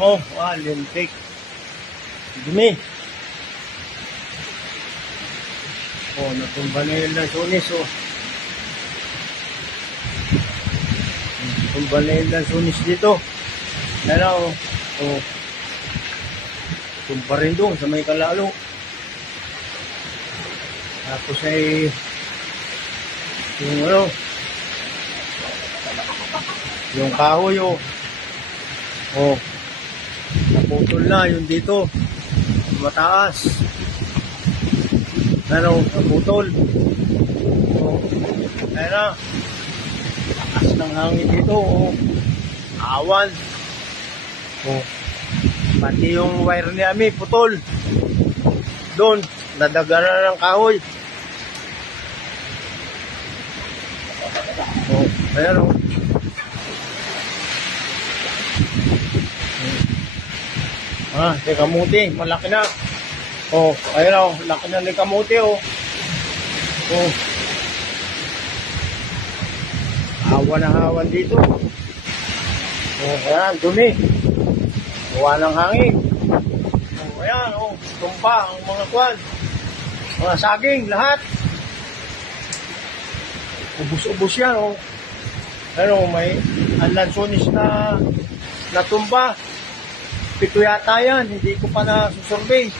mo, lintik. Dumi. Natumba na yung lansunis, Natumba na yung lansunis dito. Ayan, tumba rin doon sa may kalalo. Tapos ay, yung kahoy, naputol na yung dito. Mataas. Naputol. Ayan na. Taas ng hangin dito, awan. Pati yung wire ni Ami, putol. Doon, nadagana na ng kahoy. Ayan, may kamuti, malaki na. Ayan, laki na ng kamuti, Awan na awan dito. Ayan, dumi. Gawa ng hangin. Ayan, tumpa ang mga kwan. Mga saging, lahat. Ubus-ubus yan, may lansunis na natumba. 7 yata yan, hindi ko pa na susurvey.